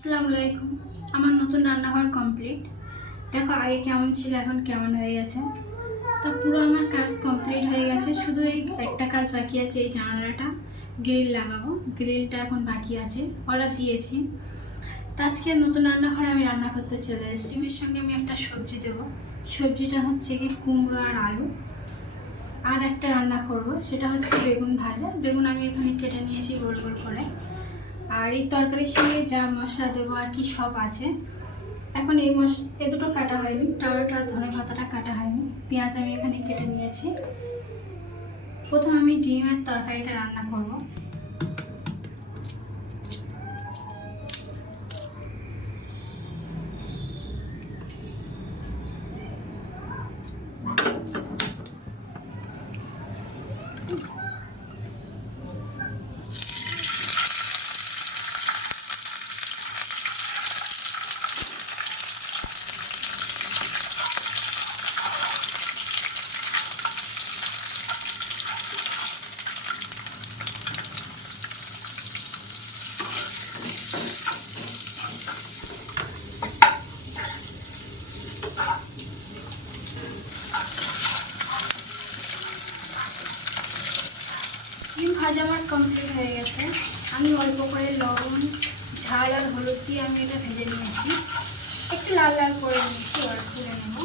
আসসালামু আলাইকুম। আমার নতুন রান্নাঘর কমপ্লিট দেখো আগে কেমন ছিল, এখন কেমন হয়ে গেছে। তো পুরো আমার কাজ কমপ্লিট হয়ে গেছে। শুধু এই একটা কাজ বাকি আছে, এই জানালাটা। গ্রিল লাগাবো। গ্রিলটা এখন বাকি আছে। অর্ডার দিয়েছি। তো আজকে নতুন রান্নাঘরে আমি রান্না করতে চলে এসেছি। এর সঙ্গে আমি একটা সবজি দেবো। সবজিটা হচ্ছে কি কুমড়ো আর আলু। আর একটা রান্না করব। সেটা হচ্ছে বেগুন ভাজা। বেগুন আমি এখানে কেটে নিয়েছি গোল গোল করে। আর এই তরকারির সঙ্গে যা মশলা দেবো আর কি সব আছে। এখন এই মশ, এ দুটো কাটা হয়নি। টমেটো আর ধনে পাতাটা কাটা হয়নি। পেঁয়াজ আমি এখানে কেটে নিয়েছি। প্রথম আমি ডিমের তরকারিটা রান্না করব। ডিম ভাজা আমার কমপ্লিট হয়ে গেছে। আমি অল্প করে লবণ, ঝাল আর হলুদ দিয়ে আমি এটা ভেজে নিয়েছি। একটু লাল লাল করে নিয়েছি এবার তুলে নেব।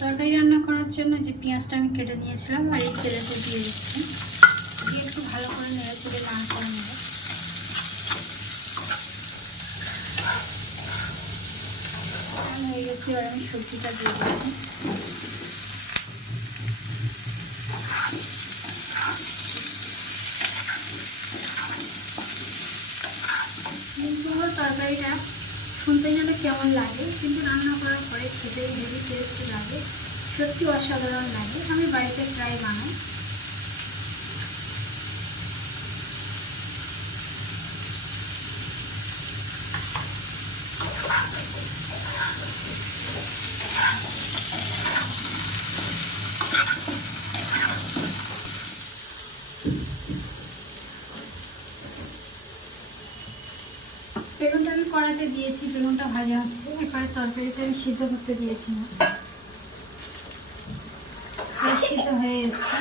তরকারি রান্না করার জন্য যে পেঁয়াজটা আমি কেটে নিয়েছিলাম, আর এই তেলেতে দিয়ে দিচ্ছি দিয়ে একটু ভালো করে নেড়ে চেড়ে লাল করে নেব লাল হয়ে গেছে এবার আমি সবজিটা দিয়ে দিচ্ছি। তরকারিটা শুনতে যেন কেমন লাগে, কিন্তু রান্না করার পরে খেতে হেভি টেস্ট লাগে। সত্যি অসাধারণ লাগে। আমি বাড়িতে প্রায় বানাই। কড়াতে দিয়েছি বেগুনটা ভাজা হচ্ছে। এরপরে তরকারিটা আমি সিদ্ধ করতে দিয়েছিলাম সিদ্ধ হয়ে এসছে।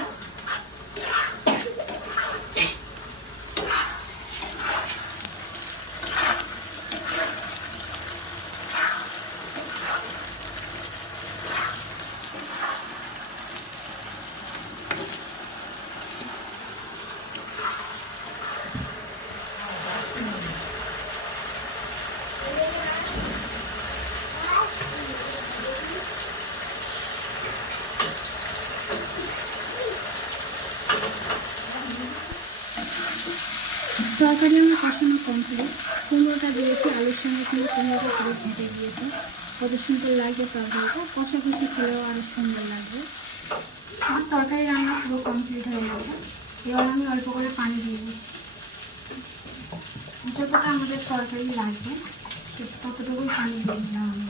তরকারি আমার কষানো কমপ্লিট কুমড়োটা দিয়েছি, আলুর সঙ্গে কিন্তু কুমড়োটা পুরো ভেজে দিয়েছি। কত সুন্দর লাগছে তরকারিটা কষা কষি খেলেও আরও সুন্দর লাগবে। আমার তরকারি রান্না পুরো কমপ্লিট হয়ে গেছে। এবার আমি অল্প করে পানি দিয়ে দিচ্ছি। যতটা আমাদের তরকারি লাগবে, সে ততটুকুই পানি দিয়ে দিলাম আমি।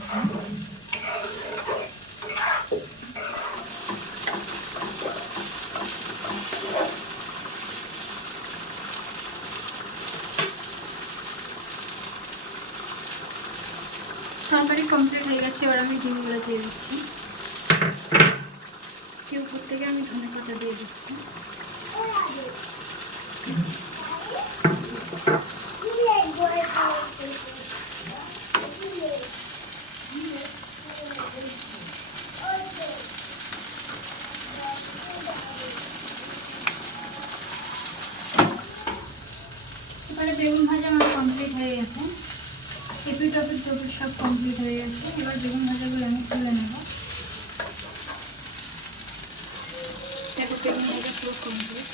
তরকারি কমপ্লিট হয়ে গেছে, এবার আমি ডিমগুলো দিয়ে দিচ্ছি। কেউ থেকে আমি ধনে পাতা দিয়ে দিচ্ছি। এবারে বেগুন ভাজা আমার কমপ্লিট হয়ে গেছে। এপিট ওপিট দুটো সব কমপ্লিট হয়ে গেছে। এবার বেগুন ভাজাগুলো আমি তুলে নেব। দেখো বেগুন ভাজা পুরো কমপ্লিট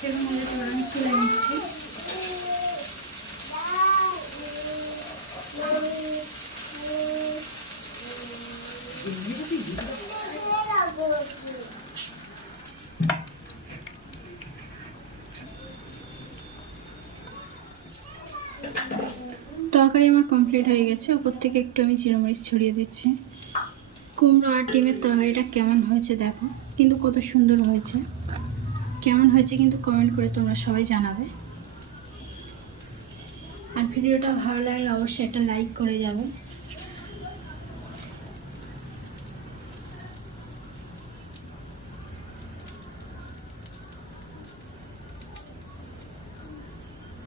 বেগুন ভাজাটা এবার আমি তুলে নিচ্ছি তরকারি আমার কমপ্লিট হয়ে গেছে। ওপর থেকে একটু আমি চিরমরিচ ছড়িয়ে দিচ্ছি। কুমড়ো আর ডিমের তরকারিটা কেমন হয়েছে দেখো। কিন্তু কত সুন্দর হয়েছে। কেমন হয়েছে কিন্তু কমেন্ট করে তোমরা সবাই জানাবে। আর ভিডিওটা ভালো লাগলে অবশ্যই একটা লাইক করে যাবে।